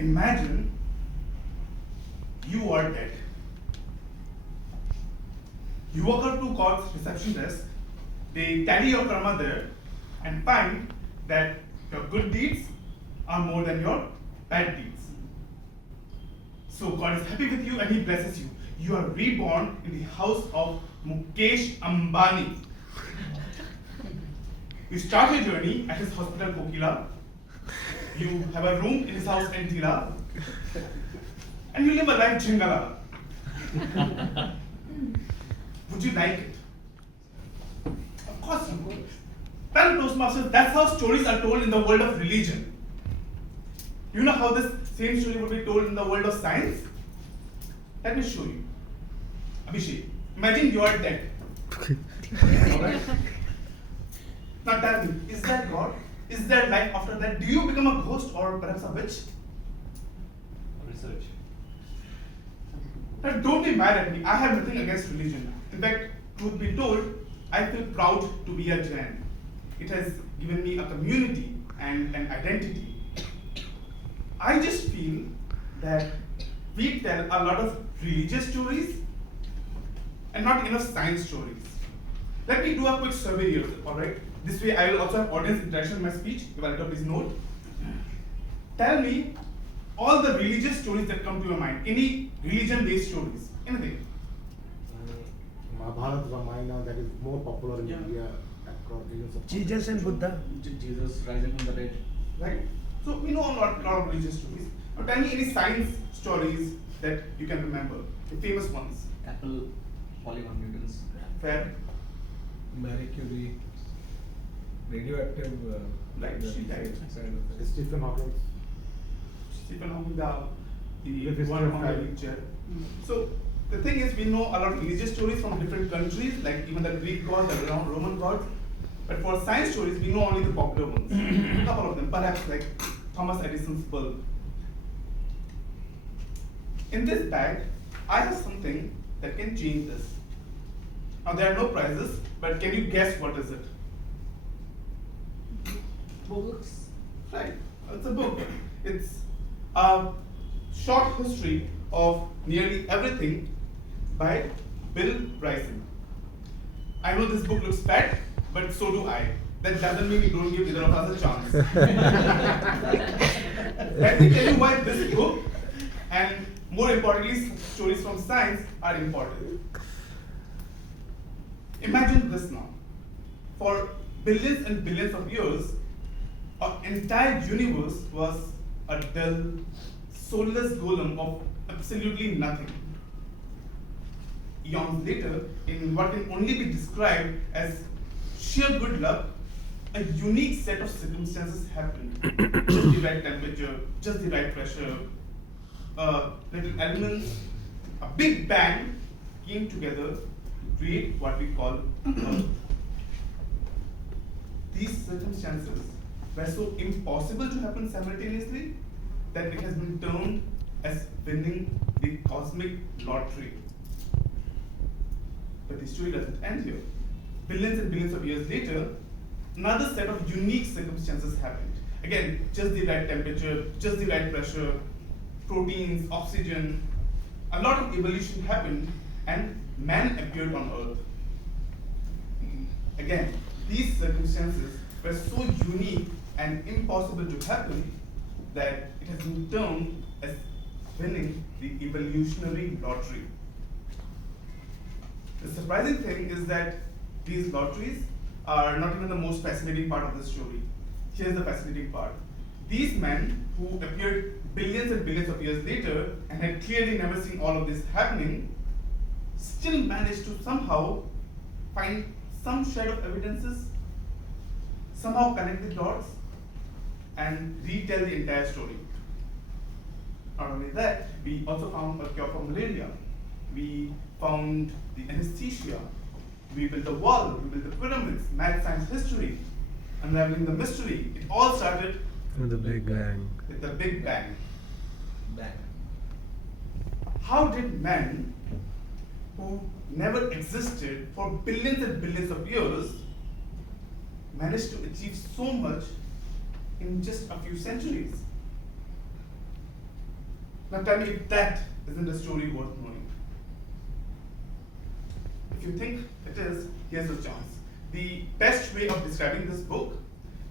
Imagine you are dead. You walk up to God's reception desk, they tally your karma there, and find that your good deeds are more than your bad deeds. So God is happy with you and He blesses you. You are reborn in the house of Mukesh Ambani. You start your journey at his hospital Kokila. You have a room in his house Antila. And you live a life Jingala. Would you like it? Of course you would. Tell Toastmasters, that's how stories are told in the world of religion. You know how this same story would be told in the world of science? Let me show you. Abhishek, imagine you are dead. Alright? Now tell me, is there God? Is there life after that? Do you become a ghost or perhaps a witch? Research. Now don't be mad at me. I have nothing against religion. In fact, truth be told, I feel proud to be a Jain. It has given me a community and an identity. I just feel that we tell a lot of religious stories and not enough science stories. Let me do a quick survey here, alright? This way I will also have audience interaction in my speech. Guwahati, please note. Tell me all the religious stories that come to your mind. Any religion-based stories. Anything. Mahabharata, Ramayana, that is more popular in India across regions of Jesus and Buddha. Jesus rising from the dead. Right? So we know a lot of religious stories. Now tell me any science stories that you can remember. The famous ones. Apple, polygon mutants. Fair. Marie Curie, radioactive. Right, she died. Stephen Hawking. Stephen Hawking, the history one of on the time. chair. So the thing is, we know a lot of religious stories from different countries, like even the Greek gods, the Roman gods. But for science stories, we know only the popular ones. A couple of them, perhaps like Thomas Edison's bulb. In this bag, I have something that can change this. Now there are no prizes, but can you guess what is it? Books. Right, it's a book. It's a short history of nearly everything by Bill Bryson. I know this book looks fat, but so do I. That doesn't mean you don't give either of us a chance. Let me tell you why this book and more importantly stories from science are important. Imagine this now. For billions and billions of years, our entire universe was a dull, soulless golem of absolutely nothing. Eons later, in what can only be described as sheer good luck, a unique set of circumstances happened. Just the right temperature, just the right pressure, little elements, a big bang came together to create what we call Earth. These circumstances were so impossible to happen simultaneously that it has been termed as winning the cosmic lottery. But the story doesn't end here. Billions and billions of years later, another set of unique circumstances happened. Again, just the right temperature, just the right pressure, proteins, oxygen, a lot of evolution happened and man appeared on Earth. Again, these circumstances were so unique and impossible to happen that it has been termed as winning the evolutionary lottery. The surprising thing is that these lotteries are not even the most fascinating part of the story. Here's the fascinating part. These men who appeared billions and billions of years later and had clearly never seen all of this happening still managed to somehow find some shred of evidences, somehow connect the dots and retell the entire story. Not only that, we also found a cure for malaria. We found the anesthesia. We built the wall, we built the pyramids, mad science history, unraveling the mystery. It all started The Big Bang. with the Big Bang. Back. How did men who never existed for billions and billions of years manage to achieve so much in just a few centuries? Now tell me if that isn't a story worth knowing. If you think it is, here's a chance. The best way of describing this book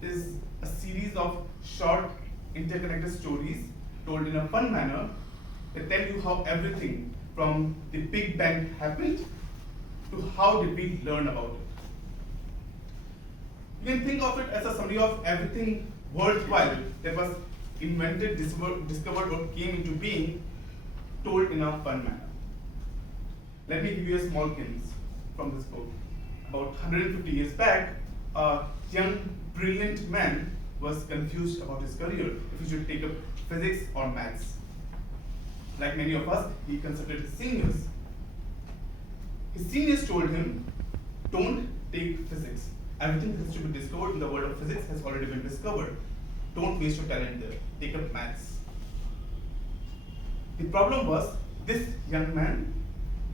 is a series of short, interconnected stories told in a fun manner that tell you how everything from the Big Bang happened to how did we learn about it. You can think of it as a summary of everything worthwhile that was invented, discovered, or came into being, told in a fun manner. Let me give you a small glimpse from this book. About 150 years back, a young, brilliant man was confused about his career, if he should take up physics or maths. Like many of us, he consulted his seniors. His seniors told him, don't take physics. Everything that is to be discovered in the world of physics has already been discovered. Don't waste your talent there. Take up maths. The problem was, this young man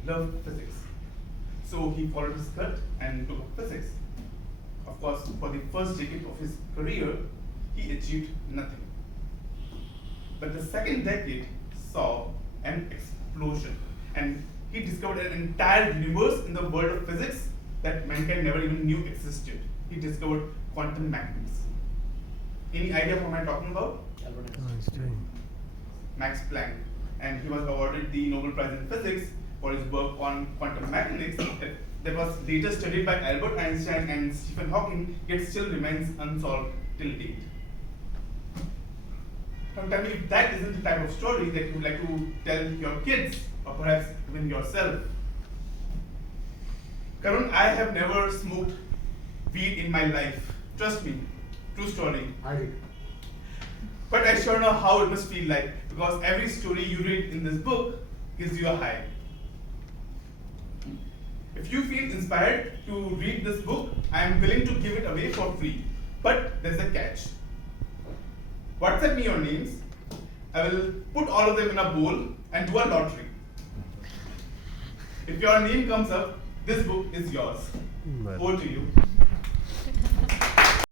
loved physics. So he followed his gut and took up physics. Of course, for the first decade of his career, he achieved nothing. But the second decade saw an explosion, and he discovered an entire universe in the world of physics that mankind never even knew existed. He discovered quantum mechanics. Any idea what I'm talking about? Albert Einstein. Einstein. Max Planck. And he was awarded the Nobel Prize in Physics for his work on quantum mechanics that was later studied by Albert Einstein and Stephen Hawking, yet still remains unsolved till date. Now tell me if that isn't the type of story that you would like to tell your kids, or perhaps even yourself. Karun, I have never smoked weed in my life. Trust me, true story. I did. But I sure know how it must feel like, because every story you read in this book gives you a high. If you feel inspired to read this book, I am willing to give it away for free. But there's a catch. WhatsApp me your names. I will put all of them in a bowl and do a lottery. If your name comes up, this book is yours. Well. Over to you.